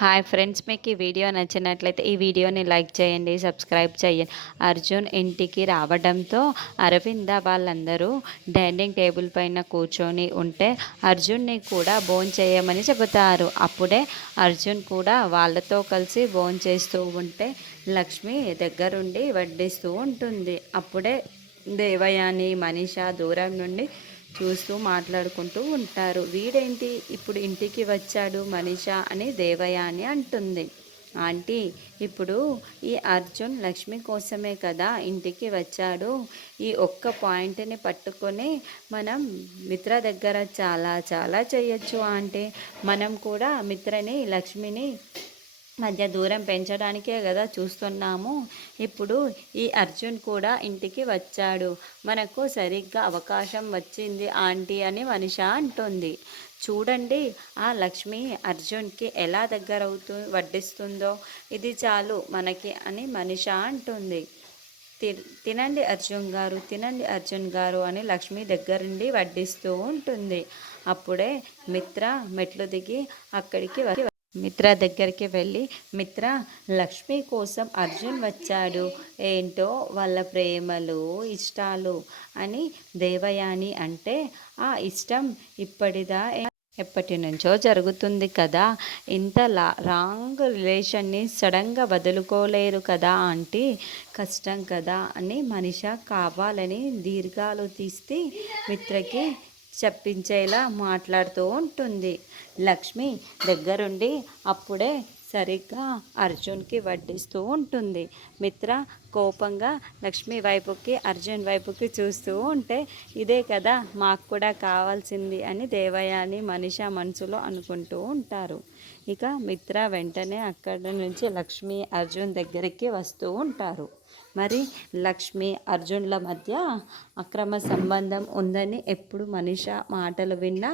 Hi friends, మీకు ఈ video నచ్చినట్లయితే ఈ వీడియోని లైక్ చేయండి, సబ్స్క్రైబ్ చేయండి. అర్జున్ ఇంటికి రావడంతో అరవింద వాళ్ళందరూ డైనింగ్ టేబుల్ పైన కూర్చొని ఉంటే అర్జున్ని కూడా భోంచేయమని చెబుతారు. అప్పుడే అర్జున్ కూడా వాళ్ళతో కలిసి భోంచేస్తూ ఉంటే లక్ష్మి దగ్గరుండి వడ్డిస్తూ ఉంటుంది. అప్పుడే దేవయాని, మనీష దూరం నుండి చూస్తూ మాట్లాడుకుంటూ ఉంటారు. వీడేంటి ఇప్పుడు ఇంటికి వచ్చాడు మనీష అని దేవయాని అంటుంది. ఆంటీ, ఇప్పుడు ఈ అర్జున్ లక్ష్మి కోసమే కదా ఇంటికి వచ్చాడు. ఈ ఒక్క పాయింట్ని పట్టుకొని మనం మిత్ర దగ్గర చాలా చాలా చేయొచ్చు ఆంటీ. మనం కూడా మిత్రని లక్ష్మిని మధ్య దూరం పెంచడానికే కదా చూస్తున్నాము. ఇప్పుడు ఈ అర్జున్ కూడా ఇంటికి వచ్చాడు, మనకు సరిగ్గా అవకాశం వచ్చింది ఆంటీ అని మనిష అంటుంది. చూడండి, ఆ లక్ష్మి అర్జున్కి ఎలా వడ్డిస్తుందో, ఇది చాలు మనకి అని మనిష అంటుంది. తినండి అర్జున్ గారు, తినండి అర్జున్ గారు అని లక్ష్మి దగ్గరుండి వడ్డిస్తూ ఉంటుంది. అప్పుడే మిత్ర మెట్లు దిగి అక్కడికి మిత్ర దగ్గరికి వెళ్ళి, మిత్ర, లక్ష్మి కోసం అర్జున్ వచ్చాడు, ఏంటో వాళ్ళ ప్రేమలు ఇష్టాలు అని దేవయాని అంటే, ఆ ఇష్టం ఎప్పటి నుంచో జరుగుతుంది కదా, ఇంత రాంగ్ రిలేషన్ని సడన్గా వదులుకోలేరు కదా ఆంటీ, కష్టం కదా అని మనిష కావాలని దీర్ఘాలు తీస్తే మిత్రకి చెప్పించేలా మాట్లాడుతూ ఉంటుంది. లక్ష్మి దగ్గరుండి అప్పుడే సరిగ్గా అర్జున్కి వడ్డిస్తూ ఉంటుంది. మిత్ర కోపంగా లక్ష్మి వైపుకి, అర్జున్ వైపుకి చూస్తూ ఉంటే, ఇదే కదా మాకు కూడా కావాల్సింది అని దేవయాని మనిష మనసులో అనుకుంటూ ఉంటారు. ఇక మిత్ర వెంటనే అక్కడి నుంచి లక్ష్మి అర్జున్ దగ్గరికి వస్తూ ఉంటారు. మరి లక్ష్మి అర్జున్ల మధ్య అక్రమ సంబంధం ఉందని ఎప్పుడు మనిష మాటలు విన్నా